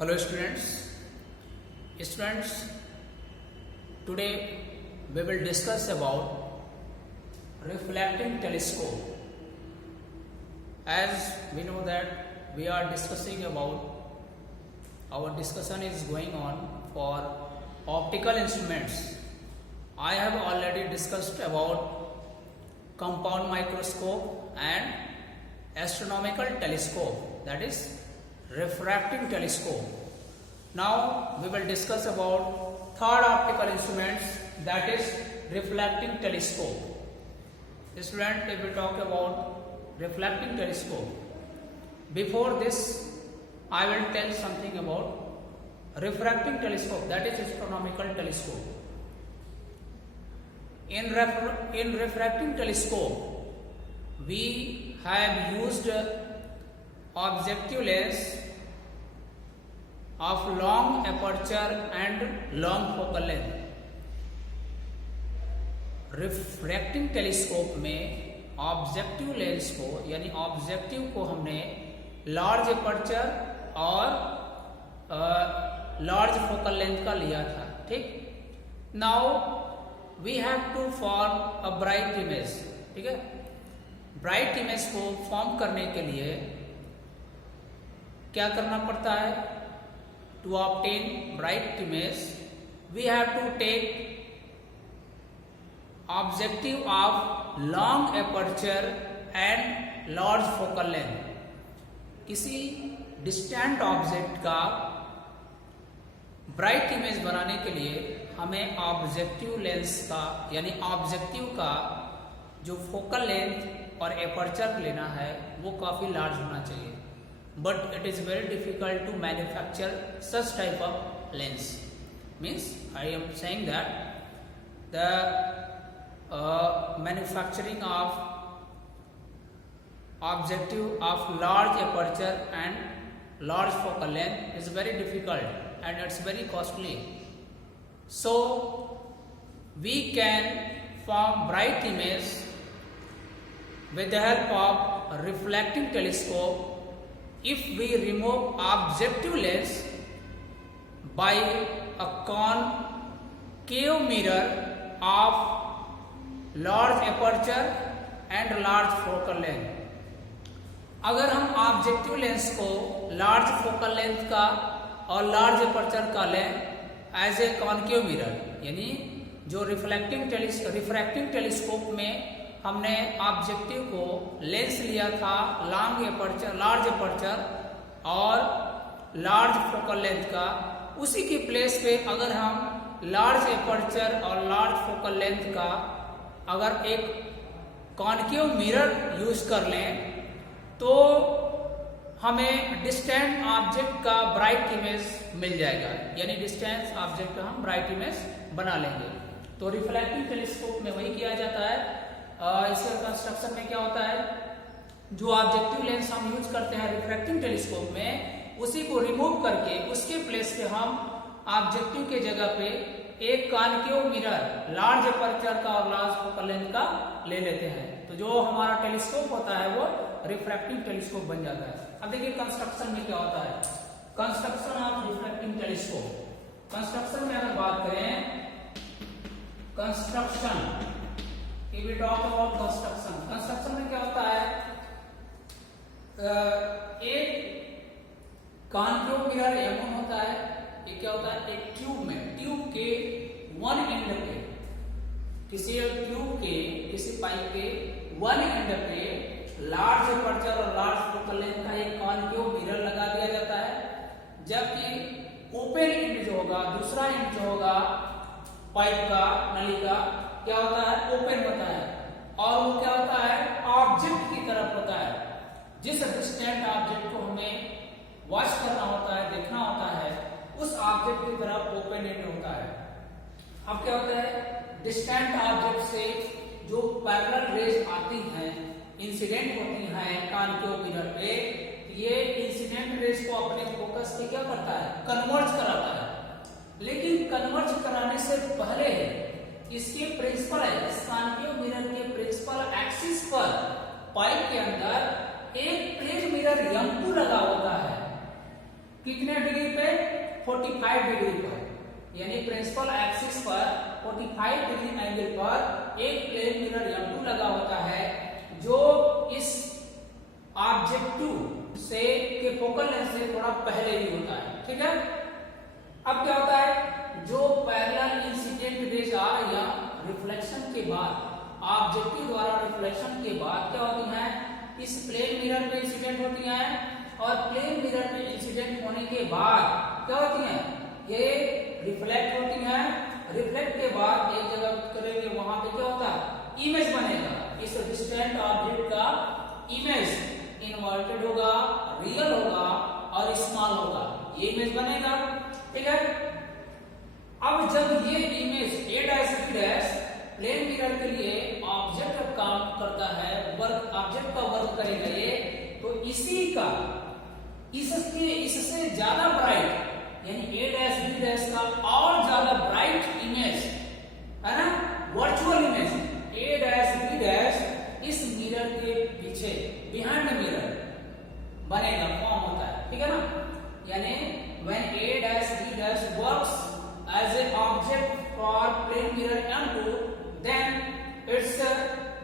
Hello students, today we will discuss about reflecting telescope. As we know that we are discussing about, our discussion is going on for optical instruments. I have already discussed about compound microscope and astronomical telescope, that is refracting telescope. Now we will discuss about third optical instruments, that is reflecting telescope. Student, we will talk about reflecting telescope. Before this, I will tell something about refracting telescope, that is astronomical telescope. In refracting telescope, we have used objective lens of long aperture and long focal length. Refracting telescope में objective lens को यानी objective को हमने large aperture और large focal length का लिया था, ठीक। Now we have to form a bright image, ठीक है। ब्राइट इमेज को फॉर्म करने के लिए क्या करना पड़ता है? To obtain bright image we have to take objective of long aperture and large focal length. किसी डिस्टेंट ऑब्जेक्ट का ब्राइट इमेज बनाने के लिए हमें ऑब्जेक्टिव लेंस का यानी ऑब्जेक्टिव का जो फोकल लेंथ और एपर्चर लेना है वो काफी लार्ज होना चाहिए, but it is very difficult to manufacture such type of lens. Means I am saying that the manufacturing of objective of large aperture and large focal length is very difficult and it's very costly. So we can form bright image with the help of a reflecting telescope if we remove objective lens by a concave mirror of large aperture and large focal length। अगर हम objective lens को large focal length का और large aperture का लें as a concave mirror, यानी जो refracting telescope में हमने ऑब्जेक्टिव को लेंस लिया था लॉन्ग एपर्चर, लार्ज एपर्चर और लार्ज फोकल लेंथ का, उसी के प्लेस पे अगर हम लार्ज एपर्चर और लार्ज फोकल लेंथ का अगर एक कॉन्केव मिरर यूज कर लें तो हमें डिस्टेंट ऑब्जेक्ट का ब्राइट इमेज मिल जाएगा, यानी डिस्टेंस ऑब्जेक्ट का हम ब्राइट इमेज बना लेंगे। तो रिफ्लेक्टिंग टेलीस्कोप में वही किया जाता है। इसके कंस्ट्रक्शन में क्या होता है, जो ऑब्जेक्टिव लेंस हम यूज करते हैं रिफ्रैक्टिंग टेलीस्कोप में, उसी को रिमूव करके उसके प्लेस पे हम ऑब्जेक्टिव के जगह पे एक कॉन्केव मिरर लार्ज एपर्चर का और लार्ज फोकल लेंथ का ले लेते हैं, तो जो हमारा टेलीस्कोप होता है वो रिफ्रैक्टिंग टेलीस्कोप बन जाता है। अब देखिए कंस्ट्रक्शन में क्या होता है, construction of refracting telescope. Construction में अगर बात करें, construction if we talk about construction में क्या होता है, एक कॉन्केव मिरर एम होता है, ये क्या होता है, एक ट्यूब के वन एंड पे, किसी ट्यूब के किसी पाइप के वन एंड पे लार्ज एपर्चर और लार्ज फोकल लेंथ का एक कॉन्केव मिरर लगा दिया जाता है, जबकि ओपन एंड जो होगा, दूसरा एंड जो होगा पाइप का, नली का, क्या होता है, ओपन होता है और वो क्या होता है, ऑब्जेक्ट की तरफ होता है। जिस डिस्टेंट ऑब्जेक्ट को हमें वॉच करना होता है, देखना होता है, उस ऑब्जेक्ट की तरफ ओपन एंड होता है। अब क्या होता है, डिस्टेंट ऑब्जेक्ट से जो पैरेलल रेज आती हैं, इंसिडेंट होती हैं कॉन्केव मिरर पे, ये इंसिडेंट रेज को अपने फोकस पे क्या करता है, कन्वर्ज कराता है। लेकिन कन्वर्ज कराने से पहले इसके प्रिंसिपल है, इस कॉन्केव मिरर के प्रिंसिपल एक्सिस पर पाइप के अंदर एक प्लेन मिरर M2 लगा होता है। कितने डिग्री पे? 45 डिग्री पर, यानी प्रिंसिपल एक्सिस पर 45 डिग्री एंगल पर एक प्लेन मिरर M2 लगा होता है, जो इस ऑब्जेक्टिव से के फोकल लेंथ से थोड़ा पहले ही होता है। ठीक है, अब क्या होता है, जो पैरेलल इंसिडेंट रेज आ रही है रिफ्लेक्शन के बाद, ऑब्जेक्टिव द्वारा रिफ्लेक्शन के बाद क्या होती है, इस प्लेन मिरर पे इंसिडेंट होती हैं, और प्लेन मिरर पे इंसिडेंट होने के बाद क्या होती हैं, ये रिफ्लेक्ट होती हैं। रिफ्लेक्ट के बाद एक जगह करेंगे, वहां पे क्या होता है, इमेज बनेगा। इस डिस्टेंट ऑब्जेक्ट का इमेज इन्वर्टेड होगा, रियल होगा और स्मॉल होगा, ये इमेज बनेगा। ठीक है, अब जब ये image A dash B dash plane mirror के लिए ऑब्जेक्ट का काम करता है, वर्क ऑब्जेक्ट का वर्क करेगा ये, तो इसी का इससे ज्यादा ब्राइट, यानी A डैश B डैश का और ज्यादा ब्राइट इमेज है ना, virtual image A dash B dash इस मिरर के पीछे, बिहाइंड मिरर बनेगा, फॉर्म होता है। ठीक है ना, यानी when A dash B dash works as an object for plane mirror M2, then its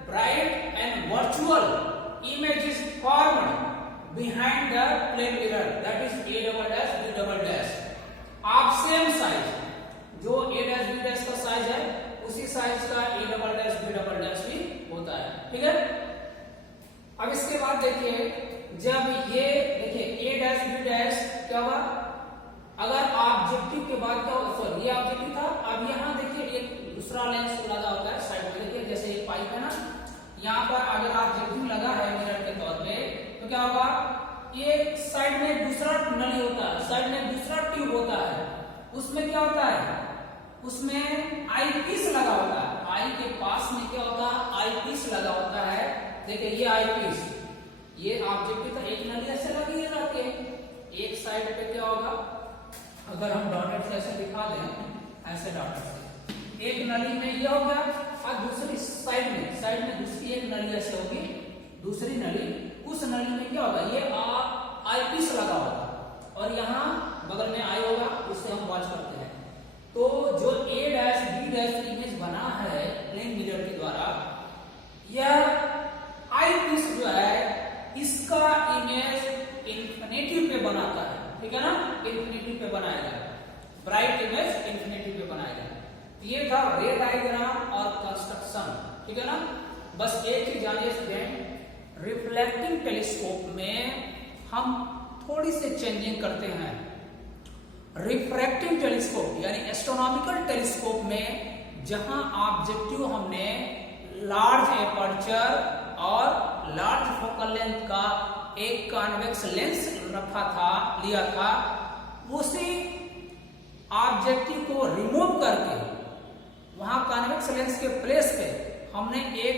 bright and virtual image is formed behind the plane mirror, that is A double dash B double dash of same size, जो A dash B dash का size है उसी size का A double dash B double dash भी होता है। ठीक है, अब इसके बाद देखिए, जब ये देखिए A dash B dash क्या हुआ, अगर ऑब्जेक्टिव के बाद क्या, सॉरी ये ऑब्जेक्टिव था, अब यहाँ देखिए एक दूसरा लेंस लगा होता है साइड में, देखिए जैसे एक पाइप है ना, यहाँ पर अगर ऑब्जेक्टिव लगा है मिरर के तौर पे, तो क्या होगा, एक साइड में दूसरा नली होता है, साइड में दूसरा ट्यूब होता है, उसमें क्या होता है, उसमें आई पीस लगा होता है, आई के पास में क्या होता है, आई पीस लगा होता है। देखिए ये आई पीस, ये ऑब्जेक्टिव तो एक नली ऐसे लगी रहती है, एक साइड पे क्या होगा, अगर हम डॉटेड से ऐसे दिखा दें, ऐसे डॉटेड से एक नली में ये होगा, और दूसरी साइड में दूसरी एक नली ऐसे होगी, दूसरी नली, उस नली में क्या होगा, ये आई पीस लगा होगा, और यहाँ बगल में आई होगा, उससे हम वॉच करते हैं। तो जो A dash B dash image बना है प्लेन मिरर के द्वारा, यह आई पीस जो है इसका इमेज इंफिनिटी पे बनाता है। ठीक है ना, इंफिनिटी पे बनाएगा, ब्राइट इमेज इंफिनिटी पे बनाएगा। ये था रे डायग्राम और कंस्ट्रक्शन। ठीक है ना, बस एक चीज जानिए स्टूडेंट, रिफ्लेक्टिंग टेलीस्कोप में हम थोड़ी सी चेंजिंग करते हैं। रिफ्रैक्टिंग टेलीस्कोप यानी एस्ट्रोनॉमिकल टेलीस्कोप में जहां ऑब्जेक्टिव हमने लार्ज एपर्चर और लार्ज फोकल लेंथ का एक कॉन्वेक्स लेंस रखा था, लिया था, उसी ऑब्जेक्टिव को रिमूव करके वहां कॉन्वेक्स लेंस के प्लेस पे हमने एक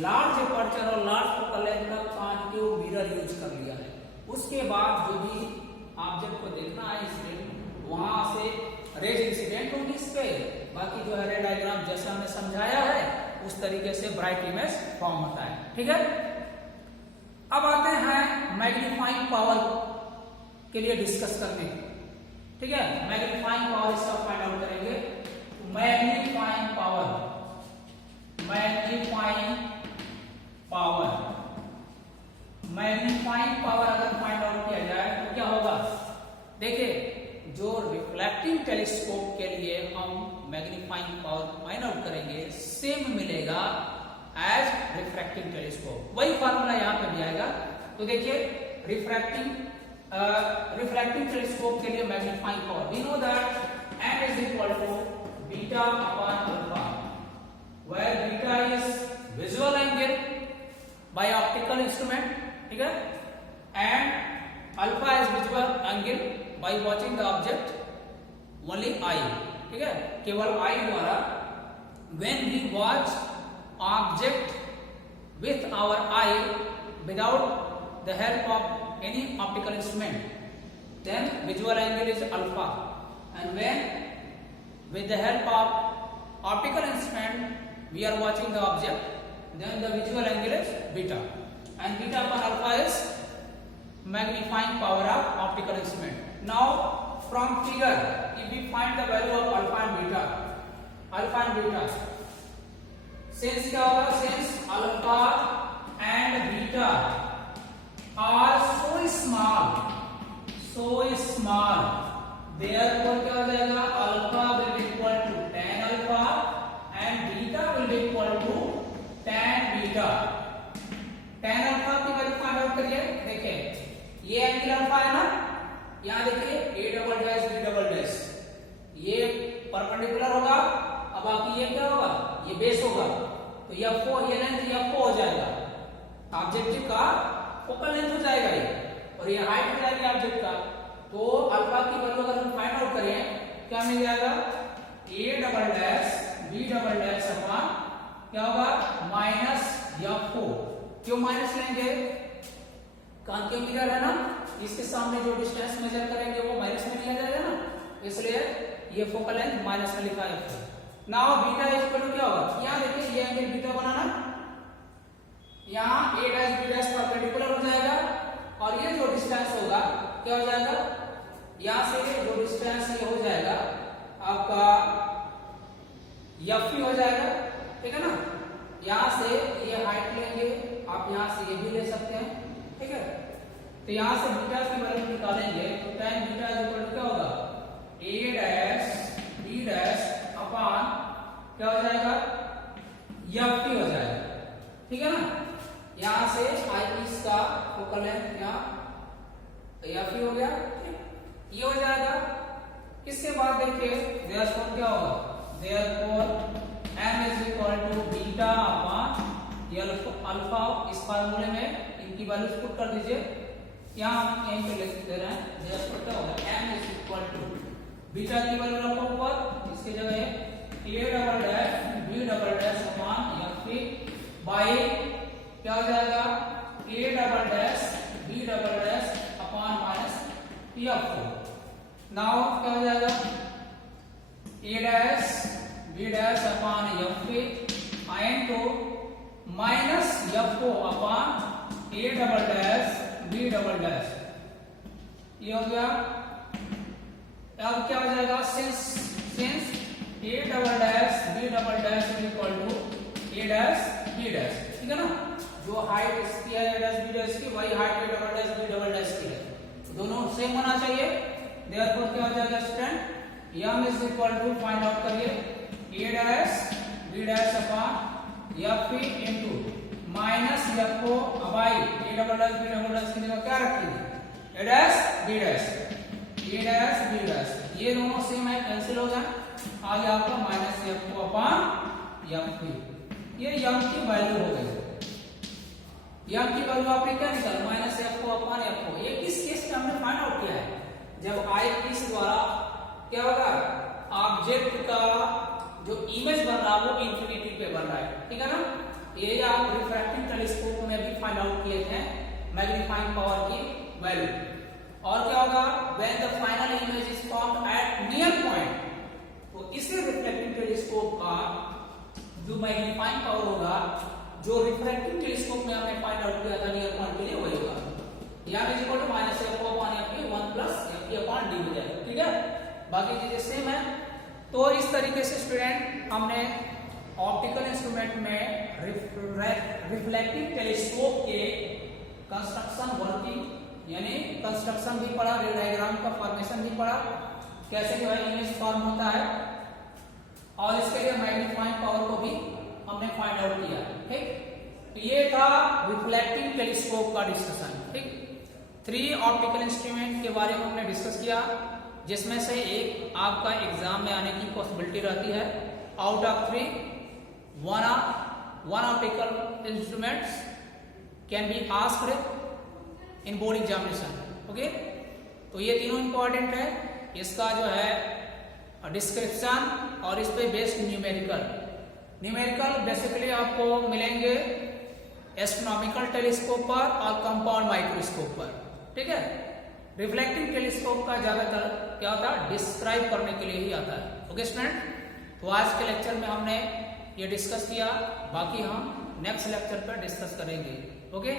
लार्ज एपर्चर और लार्ज फोकल लेंथ का कॉन्केव मिरर यूज कर लिया है। उसके बाद जो भी ऑब्जेक्ट को देखना है इसमें, वहां से रेज इंसिडेंट होगी इस पे, बाकी जो है रे डायग्राम जैसा हमने समझाया है उस तरीके से ब्राइट इमेज फॉर्म होता है। ठीक है, अब आते हैं मैग्नीफाइंग पावर के लिए डिस्कस करने। ठीक है, मैग्नीफाइंग पावर इसका फाइंड आउट करेंगे। Magnifying power, magnifying power, magnifying power अगर फाइंड आउट किया जाए तो क्या होगा, देखिए जो रिफ्लेक्टिंग टेलीस्कोप के लिए हम मैग्नीफाइंग पावर फाइंड आउट करेंगे सेम मिलेगा एज रिफ्रैक्टिंग टेलीस्कोप, वही फार्मूला यहाँ पे भी आएगा। तो देखिए रिफ्रैक्टिंग टेलीस्कोप के लिए magnifying power, we know that n is equal to beta upon alpha, where beta is visual angle by optical instrument, ठीक है, and alpha is visual angle by watching the object only eye, ठीक है, केवल आई द्वारा। when we watch object with our eye without the help of any optical instrument, then visual angle is alpha, and when with the help of optical instrument we are watching the object, then the visual angle is beta, and beta upon alpha is magnifying power of optical instrument। Now from figure, if we find the value of alpha and beta, since क्या होगा, since alpha and beta are so small, therefore क्या हो जाएगा, alpha will be equal to tan alpha and beta will be equal to tan beta. tan alpha की value find out करिए। देखिए ये angle alpha है ना, यहाँ देखिए a double dash b double dash, ये परपेंडिकुलर होगा, अब बाकी ये क्या होगा, ये बेस होगा, तो ये लेंथ f हो जाएगा, ऑब्जेक्टिव का फोकल लेंथ हो जाएगा ये, और ये हाइट हो जाएगी ऑब्जेक्ट का। तो अल्फा की वैल्यू अगर हम फाइंड आउट करें क्या मिल जाएगा, a double dash b double dash upon क्या होगा माइनस f। क्यों माइनस लेंगे, कॉन्केव मिरर है ना, इसके सामने जो डिस्टेंस मेजर करेंगे वो माइनस में लिया जाएगा ना, इसलिए ये फोकल लेंथ माइनस में लिखा है। Now beta is equal to क्या होगा, यहाँ देखिए ये एंगल बीटा बनाना, यहाँ a dash b dash perpendicular हो जाएगा, और ये जो डिस्टेंस होगा क्या हो जाएगा, यहाँ से जो डिस्टेंस ये हो जाएगा आपका f हो जाएगा, ठीक है ना। यहाँ से ये हाइट लेंगे आप, यहाँ से ये भी ले सकते हैं, ठीक है। तो यहाँ से बीटा की वैल्यू निकालेंगे तो tan beta is equal to क्या होगा, a dash b dash upon क्या हो जाएगा, f हो जाएगा, ठीक है ना। यहाँ से आई पीस का फोकल लेंथ यहाँ f हो गया, ये हो जाएगा। इसके बाद देखिए देयरफॉर क्या होगा, therefore m is equal to beta upon alpha. इस फार्मूले में इनकी वैल्यूज पुट कर दीजिए, यहाँ हम यहीं पे लिख दे रहे हैं, देयरफॉर क्या होगा, m is equal to beta की वैल्यू रखो ऊपर, इसकी जगह है a double dash b double dash upon f by क्या हो जाएगा, a double dash b double dash upon minus f। Now क्या हो जाएगा, a dash b dash upon f into minus f अपॉन a double dash b double dash, ये हो गया। अब क्या हो जाएगा, since a double dash b double dash is equal to a dash b dash, ठीक है ना। जो हाइट इसकी है a डैश b डैश की, वही height a double dash b double dash की है, तो दोनों सेम होना चाहिए। देयरफॉर क्या हो जाएगा student, m is equal to find out करिए a dash b dash upon f into minus f को by a double dash b double dash की जगह क्या रखेंगे, a dash b dash, a dash b dash, ये दोनों same है, cancel हो जाए, आगे आपका माइनस f को अपॉन f, ये m की वैल्यू हो गई। m की वैल्यू आपने क्या निकाला, माइनस f को अपॉन f को। ये किस केस में हमने फाइंड आउट किया है, जब आई पीस द्वारा क्या होगा, ऑब्जेक्ट का जो इमेज बन रहा है वो इंफिनिटी पे बन रहा है, ठीक है ना। ये आप रिफ्रैक्टिंग टेलीस्कोप में भी फाइंड आउट किए थे मैग्नीफाइंग पावर की वैल्यू। और क्या होगा, when the final image is formed at near point, तो इसी रिफ्लेक्टिंग टेलीस्कोप का जो मैग्नीफाइंग पावर होगा, जो रिफ्रैक्टिंग टेलीस्कोप में हमने फाइंड आउट किया था नियर पॉइंट के लिए, वही होगा यहाँ is equal to minus f upon f 1 plus f upon d हो जाएगा, ठीक है। बाकी चीजें सेम है। तो इस तरीके से स्टूडेंट हमने ऑप्टिकल इंस्ट्रूमेंट में रिफ्लेक्टिव टेलीस्कोप के कंस्ट्रक्शन वर्किंग यानी कंस्ट्रक्शन भी पढ़ा, रे डायग्राम का फॉर्मेशन भी पढ़ा, कैसे जो है इमेज फॉर्म होता है, और इसके लिए मैग्नीफाइंग पावर को भी हमने फाइंड आउट किया, ठीक। तो ये था रिफ्लेक्टिंग टेलीस्कोप का डिस्कशन, ठीक। 3 ऑप्टिकल इंस्ट्रूमेंट के बारे में हमने डिस्कस किया, जिसमें से एक आपका एग्जाम में आने की पॉसिबिलिटी रहती है। Out of 3 one optical instruments can be asked in board examination, okay. तो ये तीनों इंपॉर्टेंट है, इसका जो है डिस्क्रिप्शन और इस पे बेस्ड न्यूमेरिकल बेसिकली आपको मिलेंगे एस्ट्रोनॉमिकल टेलीस्कोप पर और कंपाउंड माइक्रोस्कोप पर, ठीक है। रिफ्लेक्टिंग टेलीस्कोप का ज्यादातर क्या होता है, डिस्क्राइब करने के लिए ही आता है, ओके स्टूडेंट। तो आज के लेक्चर में हमने ये डिस्कस किया, बाकी हम नेक्स्ट लेक्चर पर डिस्कस करेंगे, ओके।